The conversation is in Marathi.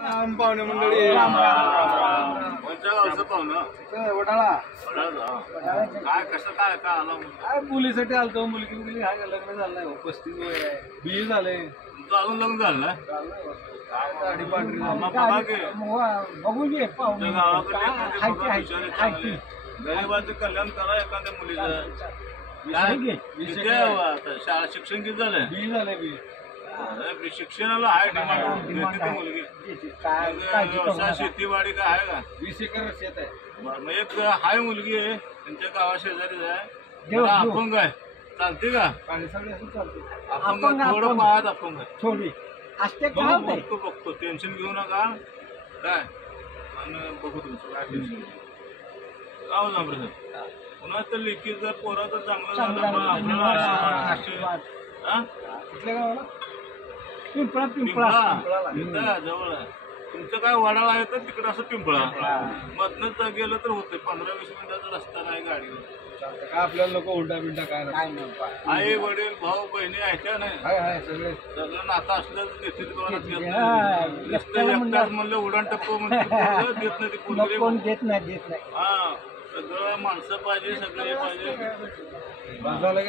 पाहुणे मंडळी कोणत्या गावचं पाहुणं? वडाळा काय कसं काय काय आला काय मुलीसाठी आलतो. मुलगी मुली हा लग्न झालंय 35 वय आहे. BE झालंय. तुमचं अजून लग्न झालं ना? काय दाढी पांढरी झाली. बघा की बघू घे तुमच्या गावाकडे गरीबाचं कल्याण करा एखाद्या मुलीचं. काय किती आहे आता? शाळा शिक्षण किती झालंय? BE झालंय. BE अरे, शिक्षणाला आहे डिमांड. किती मुलगी व्यवसाय शेतीवाडी काय आहे का? 20 एकर शेत आहे. मग एक हाय मुलगी आहे त्यांच्या गावा शेजारीच आहे. अपंग आहे, चालते का? पाणी सगळे असं चालते. अपंग थोडं पाहत अपंग आहे. थोडी असते काय होते बघतो टेन्शन घेऊ नका काय. आणि बघू तुमचं काय टेन्शन गाव जांभरे पुन्हा तर लेखी जर पोरा तर चांगलं झालं मग आपल्याला कुठल्या गावाला? पिंपळा पिंपळा जवळ आहे. तुमचं काय वडाळा आहे तर तिकडे असं पिंपळा मधनच गेलं तर होते. 15-20 मिनिटाचा रस्ता नाही गाडीवर. काय आपल्याला नको उलटा बिलटा काय नाही. आई वडील भाऊ बहिणी ऐका नाही हाय सगळे सगळं नातं असलं तर देतील कोणाच घेत नाही. एकटाच म्हणलं उडान टप्प म्हणजे देत नाही ते कोण देत नाही हा सगळं माणसं पाहिजे सगळे पाहिजे. झालं.